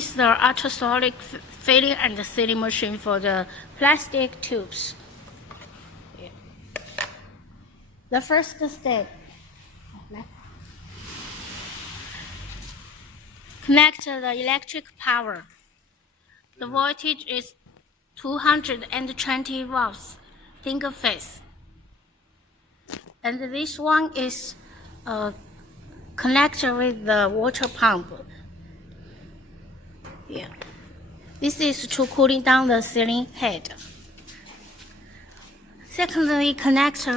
is the ultrasonic filling and sealing machine for the plastic tubes. Yeah. The first step, connect the electric power. The voltage is 220 volts, single phase. And this one is connected with the water pump. Yeah. This is to cooling down the ceiling head. Secondly, connect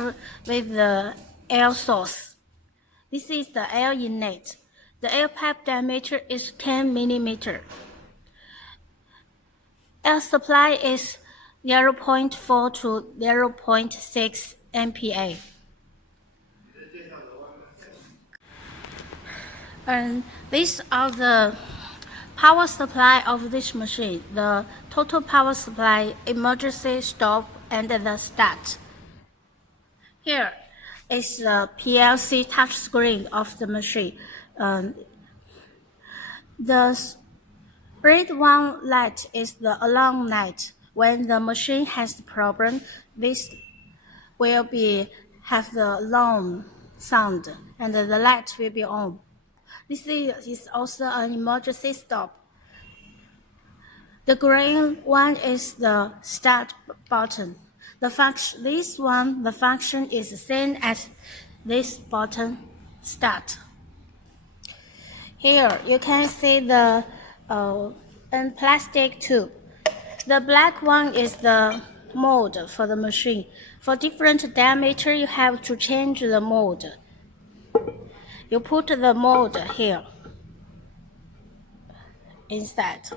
with the air source. This is the air inlet. The air pipe diameter is 10 mm. Air supply is 0.4 to 0.6 MPa. And these are the power supply of this machine, the total power supply, emergency stop, and the start. Here is the PLC touchscreen of the machine. The red one light is the alarm light. When the machine has a problem, this will have the alarm sound, and the light will be on. This is also an emergency stop. The green one is the start button. The function is the same as this button, start. Here you can see the plastic tube. The black one is the mold for the machine. For different diameter, you have to change the mold. You put the mold here inside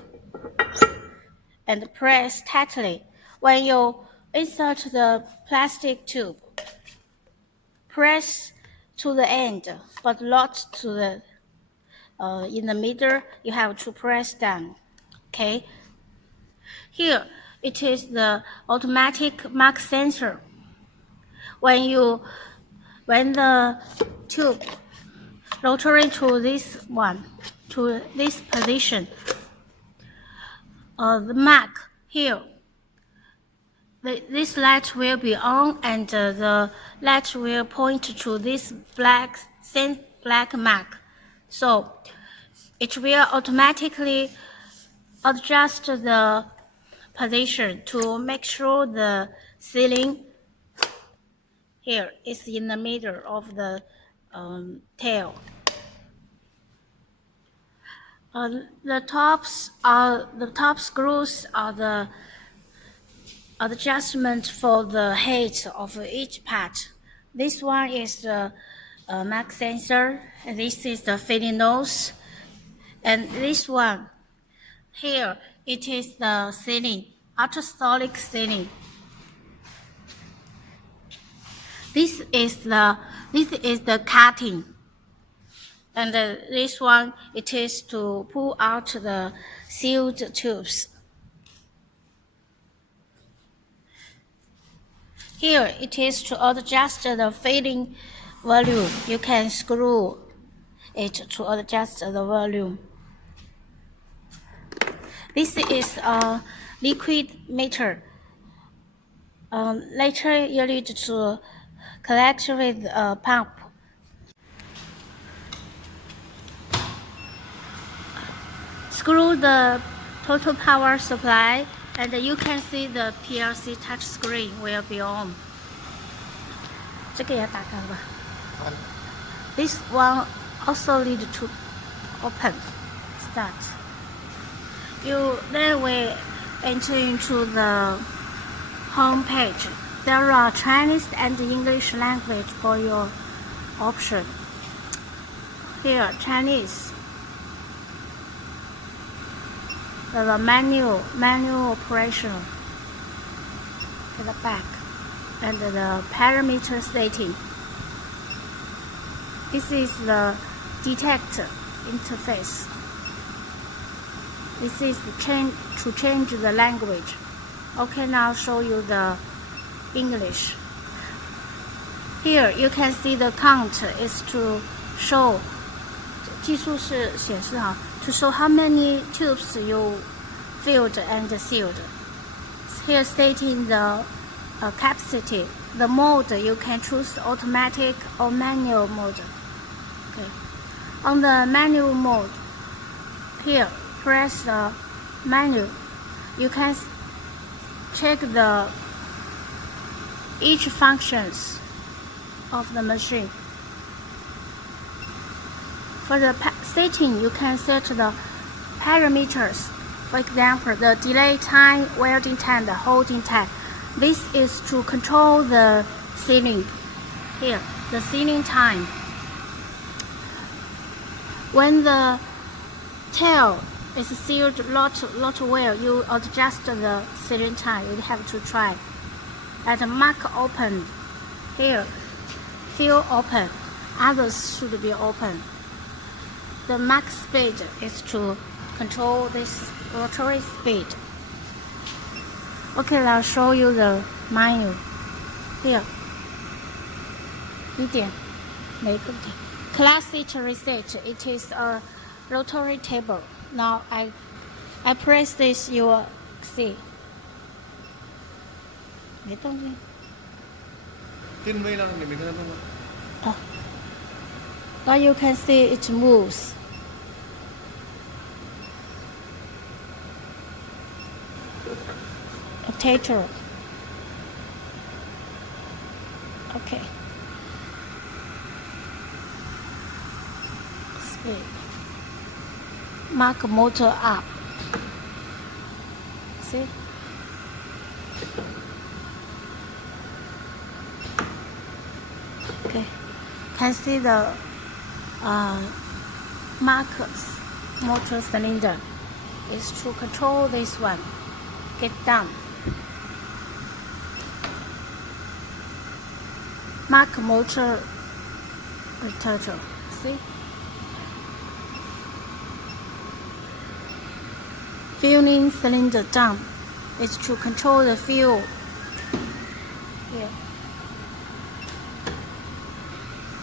and press tightly. When you insert the plastic tube, press to the end, but not to the in the middle. You have to press down. Okay. Here it is the automatic mark sensor. When the tube rotating to this position, the mark here, this light will be on, and the light will point to this black mark. So it will automatically adjust the position to make sure the ceiling here is in the middle of the tail. The top screws are the adjustment for the height of each part. This one is the mark sensor, and this is the feeding nose, and this one here, it is the sealing, ultrasonic sealing. This is the cutting, and this one, it is to pull out the sealed tubes. Here it is to adjust the filling volume. You can screw it to adjust the volume. This is a liquid meter. Later you need to connect with a pump. Screw the total power supply, and you can see the PLC touchscreen will be on. 这个也打开了吧? This one also need to open. Start. You then will enter into the home page. There are Chinese and English language for your option. Here, Chinese. The manual operation at the back, and the parameter setting. This is the detect interface. This is to change the language. Okay, now show you the English. Here you can see the count is to show 计数是显示哈 to show how many tubes you filled and sealed. Here stating the capacity. The mode, you can choose the automatic or manual mode. Okay. On the manual mode, here press the menu. You can check each functions of the machine. For the setting, you can set the parameters. For example, the delay time, welding time, the holding time. This is to control the sealing. Here, the sealing time. When the tail is sealed lot well, you adjust the sealing time. You have to try. At mark open, here, fill open. Others should be open. The max speed is to control this rotary speed. Okay, I'll show you the menu. Here. 一点，每个点。Classic reset. It is a rotary table. Now I press this. You will see. 没动静。定位了，你没看到吗？哦。But you can see it moves. Rotator. Okay. Speed. Mark motor up. See? Okay. Can see the markers motor cylinder is to control this one. Get down. Mark motor rotator. See? Fueling cylinder down is to control the fuel. Here.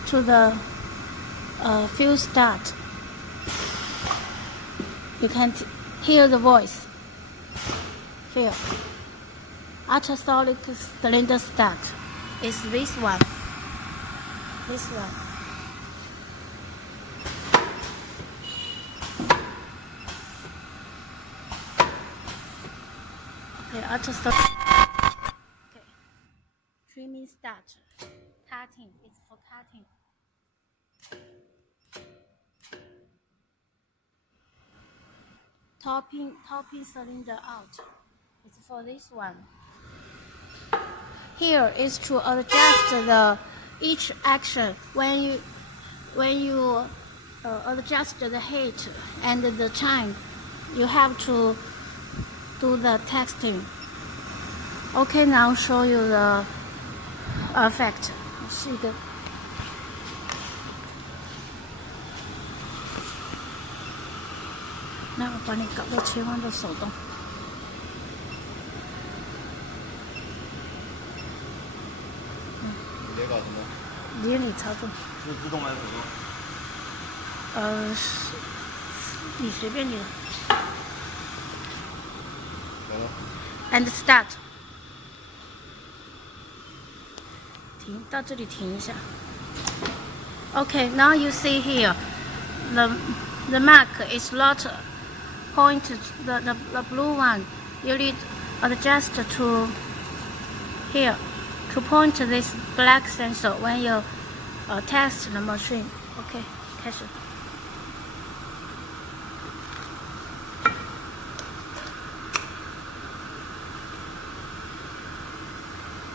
To the fuel start. You can hear the voice. Fuel. Ultrasonic cylinder start is this one. This one. Okay, ultrasonic. Okay. Trimming start. Cutting. It's for cutting. Topping cylinder out. It's for this one. Here is to adjust each action. When you adjust the heat and the time, you have to do the texting. Okay, now I'll show you the effect. 是一个。那我把你搞到切换到手动。你在搞什么？离你操作。是自动还是手动？你随便你。来了。And start. 停，到这里停一下。Okay, now you see here, the mark is not pointed. The blue one, you need adjust to here to point this black sensor when you test the machine. Okay, 开始。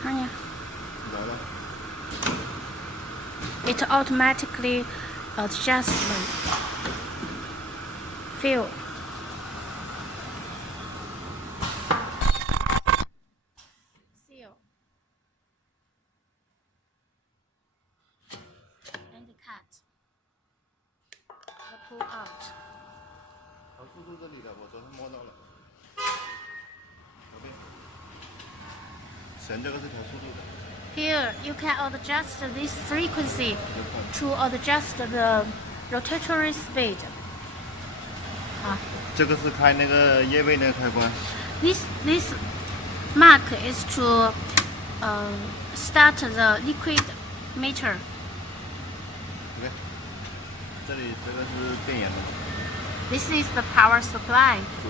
看呀。来了。It automatically adjusts fuel. Seal. And cut. Pull out. 调速度这里的，我昨天摸到了。左边。绳这个是调速度的。Here you can adjust this frequency to adjust the rotatory speed. 这个是开那个液位那个开关。This mark is to start the liquid meter. OK， 这里这个是电源的。This is the power supply.